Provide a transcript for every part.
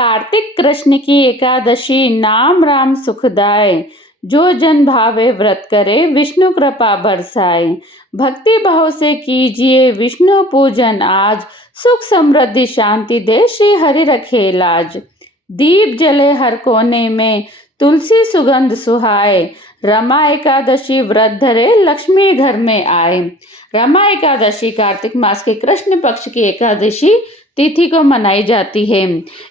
कार्तिक कृष्ण की एकादशी नाम राम सुखदाय। जो जन भावे व्रत करे विष्णु कृपा बरसाए। भक्ति भाव से कीजिए विष्णु पूजन आज। सुख समृद्धि शांति दे श्री हरि रखे लाज। दीप जले हर कोने में तुलसी सुगंध सुहाए। रमा एकादशी व्रत धरे लक्ष्मी घर में आए। रमा एकादशी कार्तिक मास के कृष्ण पक्ष की एकादशी तिथि को मनाई जाती है।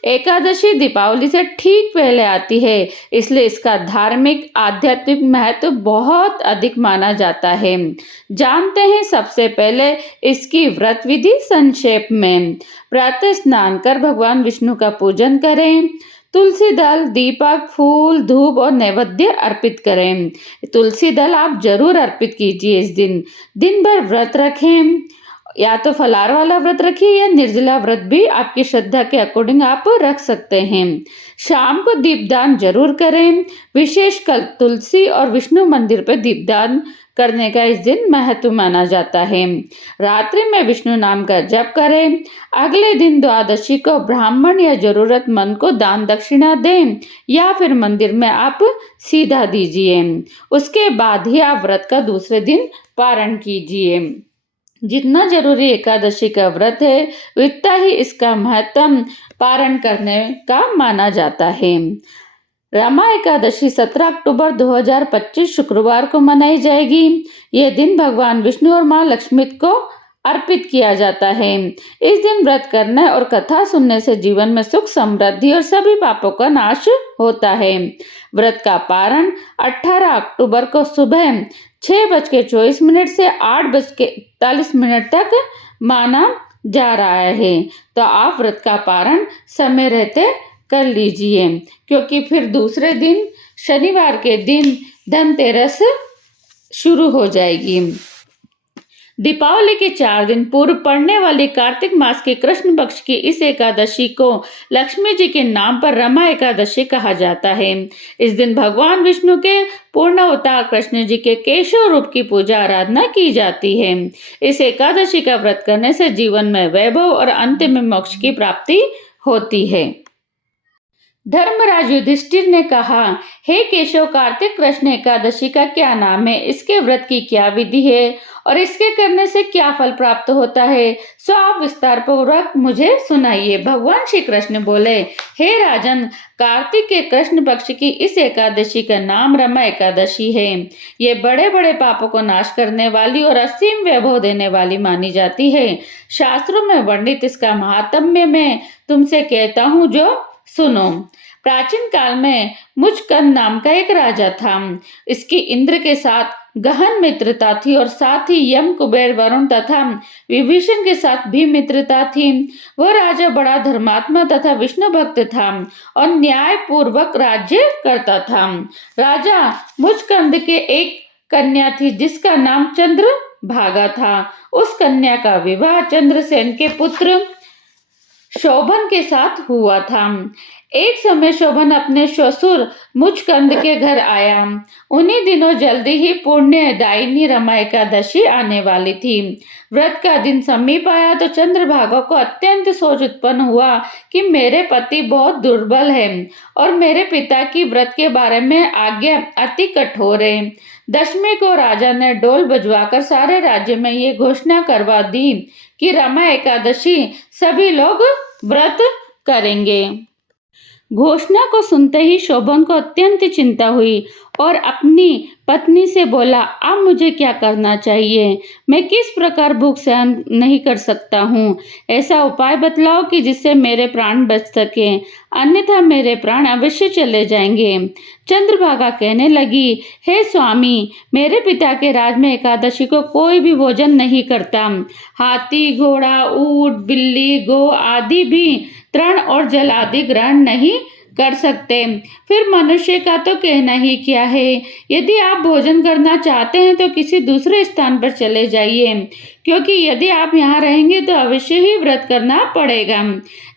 एकादशी दीपावली से ठीक पहले आती है, इसलिए इसका धार्मिक आध्यात्मिक महत्व बहुत अधिक माना जाता है। जानते हैं सबसे पहले इसकी व्रत विधि संक्षेप में। प्रातः स्नान कर भगवान विष्णु का पूजन करें। तुलसी दल, दीपक, फूल, धूप और नैवेद्य अर्पित करें। तुलसी दल आप जरूर अर्पित कीजिए। इस दिन भर व्रत रखें, या तो फलाहार वाला व्रत रखिए या निर्जला व्रत भी आपकी श्रद्धा के अकॉर्डिंग आप रख सकते हैं। शाम को दीपदान जरूर करें। विशेषकर तुलसी और विष्णु मंदिर पर दीपदान करने का इस दिन महत्व माना जाता है। रात्रि में विष्णु नाम का जप करें। अगले दिन द्वादशी को ब्राह्मण या जरूरतमंद को दान दक्षिणा दें, या फिर मंदिर में आप सीधा दीजिए। उसके बाद ही आप व्रत का दूसरे दिन पारण कीजिए। जितना जरूरी एकादशी का व्रत है उतना ही इसका महत्व पारण करने का माना जाता है। रमा एकादशी 17 अक्टूबर 2025 शुक्रवार को मनाई जाएगी। यह दिन भगवान विष्णु और मां लक्ष्मी को अर्पित किया जाता है। इस दिन व्रत करने और कथा सुनने से जीवन में सुख समृद्धि और सभी पापों का नाश होता है। व्रत का पारण 18 अक्टूबर को सुबह 6:24 से 8:41 तक माना जा रहा है। तो आप व्रत का पारण समय रहते कर लीजिए, क्योंकि फिर दूसरे दिन शनिवार के दिन धनतेरस शुरू हो जाएगी। दीपावली के 4 दिन पूर्व पड़ने वाली कार्तिक मास के कृष्ण पक्ष की इस एकादशी को लक्ष्मी जी के नाम पर रमा एकादशी कहा जाता है। इस दिन भगवान विष्णु के पूर्ण अवतार कृष्ण जी के केशव रूप की पूजा आराधना की जाती है। इस एकादशी का व्रत करने से जीवन में वैभव और अंत में मोक्ष की प्राप्ति होती है। धर्मराज युधिष्ठिर ने कहा, हे केशव, कार्तिक कृष्ण एकादशी का क्या नाम है, इसके व्रत की क्या विधि है और इसके करने से क्या फल प्राप्त होता है, सो आप विस्तार पूर्वक मुझे सुनाइए। भगवान श्री कृष्ण बोले, हे राजन, कार्तिक के कृष्ण पक्ष की इस एकादशी का नाम रमा एकादशी है। ये बड़े बड़े पापों को नाश करने वाली और असीम वैभव देने वाली मानी जाती है। शास्त्रों में वर्णित इसका महात्म्य मैं तुमसे कहता हूँ, जो सुनो। प्राचीन काल में मुचकंद नाम का एक राजा था। इसकी इंद्र के साथ गहन मित्रता थी और साथ ही यम, कुबेर, वरुण तथा विभीषण के साथ भी मित्रता थी। वह राजा बड़ा धर्मात्मा तथा विष्णु भक्त था और न्याय पूर्वक राज्य करता था। राजा मुचकंद के एक कन्या थी जिसका नाम चंद्रभागा था। उस कन्या का विवाह चंद्रसेन के पुत्र शोभन के साथ हुआ था। एक समय शोभन अपने ससुर मुचकंद के घर आया। उन्हीं दिनों जल्दी ही पुण्यदायिनी रमा एकादशी आने वाली थी। व्रत का दिन समीप आया तो चंद्रभागा को अत्यंत सोच उत्पन्न हुआ कि मेरे पति बहुत दुर्बल है और मेरे पिता की व्रत के बारे में आज्ञा अति कठोर है। दशमी को राजा ने डोल बजवाकर सारे राज्य में ये घोषणा करवा दी कि रमा एकादशी सभी लोग व्रत करेंगे। घोषणा को सुनते ही शोभन को अत्यंत चिंता हुई और अपनी पत्नी से बोला, अब मुझे क्या करना चाहिए? मैं किस प्रकार भूख सहन नहीं कर सकता हूँ? ऐसा उपाय बतलाओ कि जिससे मेरे प्राण बच सके, अन्यथा मेरे प्राण अवश्य चले जाएंगे। चंद्रभागा कहने लगी, हे स्वामी, मेरे पिता के राज में एकादशी को कोई भी भोजन नहीं करता। हाथी, घोड़ा, ऊंट, बिल्ली, गौ आदि भी तृण और जल आदि ग्रहण नहीं कर सकते। फिर मनुष्य का तो कहना ही क्या है। यदि आप भोजन करना चाहते हैं तो किसी दूसरे स्थान पर चले जाइए, क्योंकि यदि आप यहाँ रहेंगे तो अवश्य ही व्रत करना पड़ेगा।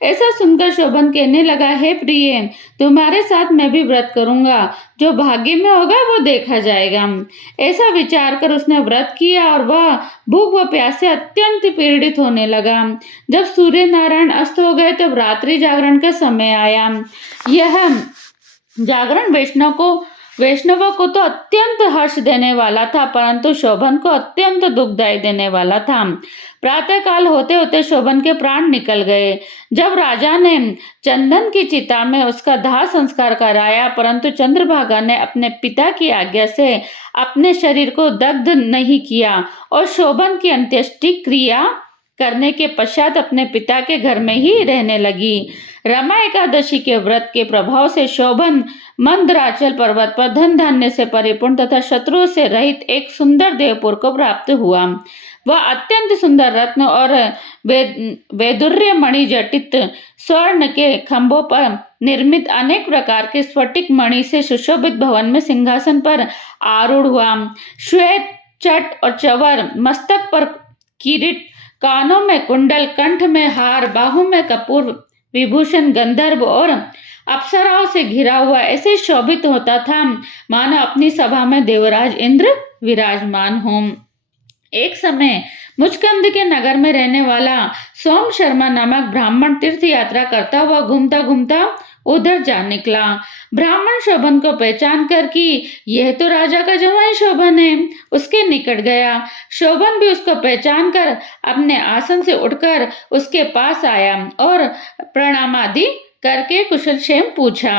ऐसा सुनकर शोभन कहने लगा, हे प्रिय, तुम्हारे साथ मैं भी व्रत करूंगा, जो भाग्य में होगा वो देखा जाएगा। ऐसा विचार कर उसने व्रत किया और वह भूख व प्यास से अत्यंत पीड़ित होने लगा। जब सूर्य नारायण अस्त हो गए तब रात्रि जागरण का समय आया। यह जागरण वैष्णवों को तो अत्यंत हर्ष देने वाला था, परंतु शोभन को अत्यंत दुखदायी देने वाला था। प्रातः काल होते होते शोभन के प्राण निकल गए। जब राजा ने चंदन की चिता में उसका दाह संस्कार कराया, परंतु चंद्रभागा ने अपने पिता की आज्ञा से अपने शरीर को दग्ध नहीं किया और शोभन की अंत्येष्टि क्रिया करने के पश्चात अपने पिता के घर में ही रहने लगी। रमा एकादशी के व्रत के प्रभाव से शोभन मंदराचल पर्वत पर धन धान्य से परिपूर्ण तथा शत्रुओं से रहित एक सुंदर देवपुर को प्राप्त हुआ। वह अत्यंत सुंदर रत्न और वैदुर्य मणि जटित स्वर्ण के खंभों पर निर्मित अनेक प्रकार के स्फटिक मणि से सुशोभित भवन में सिंहासन पर आरूढ़ हुआ। श्वेत चट और चवर, मस्तक पर किरीट, कानों में कुंडल, कंठ में हार, बाहों में कपूर विभूषण, गंधर्व और अप्सराओं से घिरा हुआ ऐसे शोभित होता था मानो अपनी सभा में देवराज इंद्र विराजमान हों। एक समय मुचकंद के नगर में रहने वाला सोम शर्मा नामक ब्राह्मण तीर्थ यात्रा करता हुआ घूमता घूमता उधर जा निकला। ब्राह्मण शोभन को पहचान कर कि यह तो राजा का जवाई शोभन है, उसके निकट गया। शोभन भी उसको पहचान कर अपने आसन से उठकर उसके पास आया और प्रणाम आदि करके कुशल क्षेम पूछा।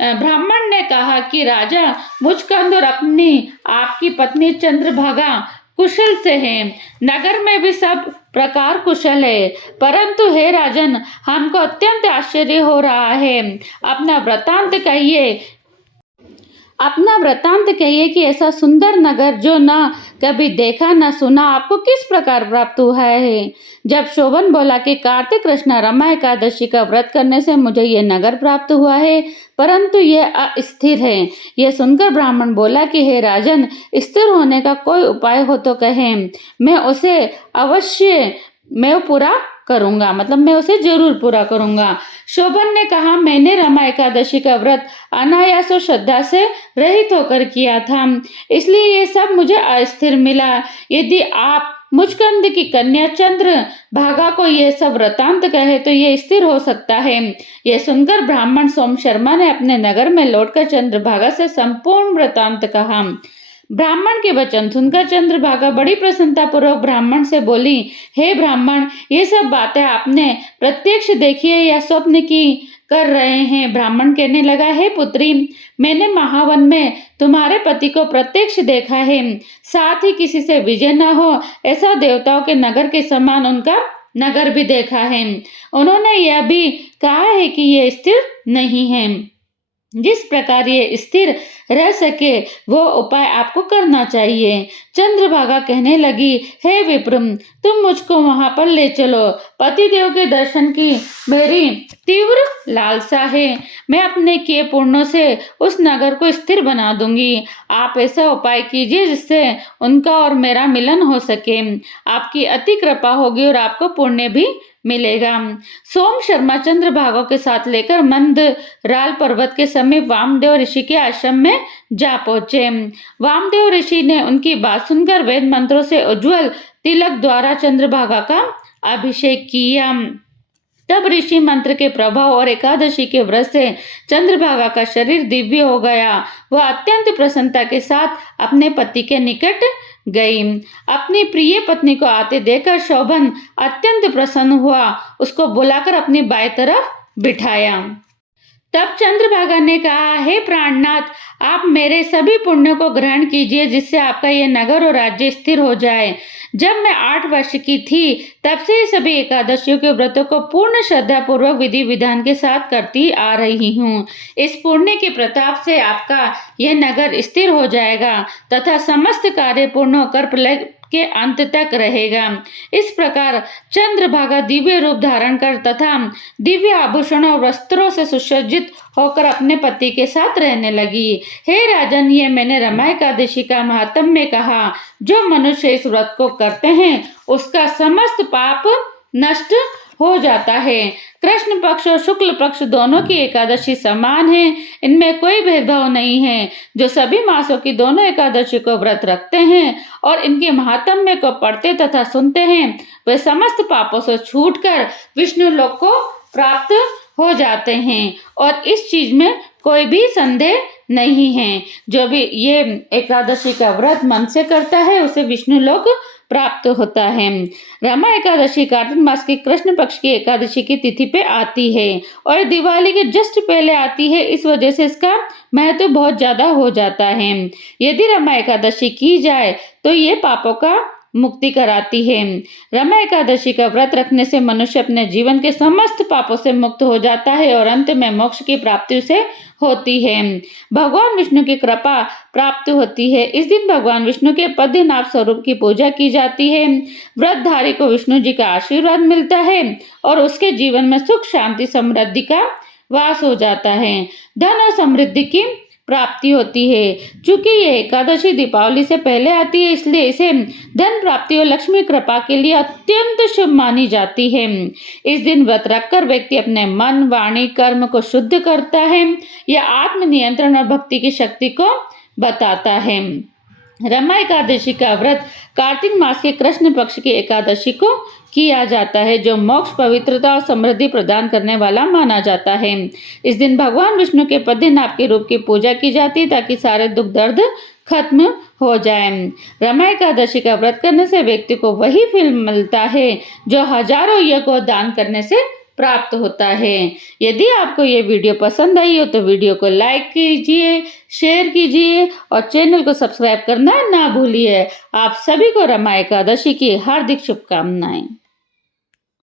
ब्राह्मण ने कहा कि राजा, मुचकंद और आपकी पत्नी चंद्रभागा कुशल से हैं। नगर में भी सब प्रकार कुशल है, परंतु हे राजन, हमको अत्यंत आश्चर्य हो रहा है। अपना वृतांत कहिए कि ऐसा सुंदर नगर जो न कभी देखा न सुना आपको किस प्रकार प्राप्त हुआ है। जब शोभन बोला कि कार्तिक कृष्ण रमा एकादशी का व्रत करने से मुझे ये नगर प्राप्त हुआ है, परंतु यह अस्थिर है। यह सुनकर ब्राह्मण बोला कि हे राजन, स्थिर होने का कोई उपाय हो तो कहें, मैं उसे अवश्य पूरा करूंगा, मतलब मैं उसे जरूर पूरा करूंगा। शोभन ने कहा, मैंने रमा एकादशी का व्रत अनायास और श्रद्धा से रहित होकर किया था, इसलिए ये सब मुझे अस्थिर मिला। यदि आप मुचकंद की कन्या चंद्र भागा को यह सब वृतांत कहे तो ये स्थिर हो सकता है। यह सुनकर ब्राह्मण सोम शर्मा ने अपने नगर में लौटकर चंद्रभागा से संपूर्ण वृतांत कहा। ब्राह्मण के वचन सुनकर चंद्रभागा बड़ी प्रसन्नता पूर्वक ब्राह्मण से बोली, हे ब्राह्मण, ये सब बातें आपने प्रत्यक्ष देखी है या स्वप्न की कर रहे हैं? ब्राह्मण कहने लगा, हे पुत्री, मैंने महावन में तुम्हारे पति को प्रत्यक्ष देखा है, साथ ही किसी से विजय न हो ऐसा देवताओं के नगर के समान उनका नगर भी देखा है। उन्होंने यह भी कहा है कि ये स्थिर नहीं है। जिस प्रकार ये स्थिर रह सके वो उपाय आपको करना चाहिए। चंद्रभागा कहने लगी, हे विप्र, तुम मुझको वहां पर ले चलो। पतिदेव के दर्शन की मेरी तीव्र लालसा है। मैं अपने किए पुण्यों से उस नगर को स्थिर बना दूंगी। आप ऐसा उपाय कीजिए जिससे उनका और मेरा मिलन हो सके। आपकी अति कृपा होगी और आपको पुण्य भी मिलेगा। सोम शर्मा चंद्रभागा के साथ लेकर मंदराल पर्वत के समीप वामदेव ऋषि के आश्रम में जा पहुंचे। वामदेव ऋषि ने उनकी बात सुनकर वेद मंत्रों से उज्ज्वल तिलक द्वारा चंद्रभागा का अभिषेक किया। तब ऋषि मंत्र के प्रभाव और एकादशी के व्रत से चंद्रभागा का शरीर दिव्य हो गया। वह अत्यंत प्रसन्नता के साथ अपने पति के निकट गई। अपनी प्रिय पत्नी को आते देखकर शोभन अत्यंत प्रसन्न हुआ, उसको बुलाकर अपनी बाएं तरफ बिठाया। तब चंद्रभागा ने कहा, हे प्राणनाथ, आप मेरे सभी पुण्यों को ग्रहण कीजिए जिससे आपका यह नगर और राज्य स्थिर हो जाए। जब मैं 8 वर्ष की थी तब से ही सभी एकादशियों के व्रतों को पूर्ण श्रद्धा पूर्वक विधि विधान के साथ करती आ रही हूँ। इस पुण्य के प्रताप से आपका यह नगर स्थिर हो जाएगा तथा समस्त कार्य पूर्ण होकर प्रलय के अंत तक रहेगा। इस प्रकार चंद्रभागा दिव्य रूप धारण कर तथा दिव्य आभूषणों और वस्त्रों से सुसज्जित होकर अपने पति के साथ रहने लगी। हे राजन, ये मैंने रमा एकादशी का महात्म्य कहा। जो मनुष्य इस व्रत को करते हैं उसका समस्त पाप नष्ट हो जाता है। कृष्ण पक्ष और शुक्ल पक्ष दोनों की एकादशी समान है, इनमें कोई भेदभाव नहीं है। जो सभी मासों की दोनों एकादशी को व्रत रखते हैं और इनके महात्म्य को पढ़ते तथा सुनते हैं वे समस्त पापों से छूटकर विष्णु लोक को प्राप्त हो जाते हैं और इस चीज में कोई भी संदेह नहीं है। जो भी ये एकादशी का व्रत मन से करता है उसे विष्णु लोक प्राप्त होता है। रमा एकादशी कार्तिक मास की कृष्ण पक्ष की एकादशी की तिथि पे आती है और दिवाली के जस्ट पहले आती है, इस वजह से इसका महत्व बहुत ज्यादा हो जाता है। यदि रमा एकादशी की जाए तो ये पापों का मुक्ति कराती है। रमा एकादशी का व्रत रखने से मनुष्य अपने जीवन के समस्त पापों से मुक्त हो जाता है और अंत में मोक्ष की प्राप्ति उसे होती है। भगवान विष्णु की कृपा प्राप्त होती है। इस दिन भगवान विष्णु के पद्मनाभ स्वरूप की पूजा की जाती है। व्रतधारी को विष्णु जी का आशीर्वाद मिलता है और उसके जीवन में सुख शांति समृद्धि का वास हो जाता है। धन और समृद्धि की प्राप्ति होती है। चूंकि यह एकादशी दीपावली से पहले आती है इसलिए इसे धन प्राप्ति और लक्ष्मी कृपा के लिए अत्यंत शुभ मानी जाती है। इस दिन व्रत रखकर व्यक्ति अपने मन, वाणी, कर्म को शुद्ध करता है। यह आत्मनियंत्रण और भक्ति की शक्ति को बताता है। रमा एकादशी का व्रत कार्तिक मास के कृष्ण पक्ष की एकादशी को किया जाता है जो मोक्ष, पवित्रता और समृद्धि प्रदान करने वाला माना जाता है। इस दिन भगवान विष्णु के पद्मनाभ के रूप की पूजा की जाती है ताकि सारे दुख दर्द खत्म हो जाए। रमा एकादशी का व्रत करने से व्यक्ति को वही फल मिलता है जो हजारों यज्ञ दान करने से प्राप्त होता है। यदि आपको ये वीडियो पसंद आई हो तो वीडियो को लाइक कीजिए, शेयर कीजिए और चैनल को सब्सक्राइब करना ना भूलिए। आप सभी को रमा एकादशी की हार्दिक शुभकामनाएं।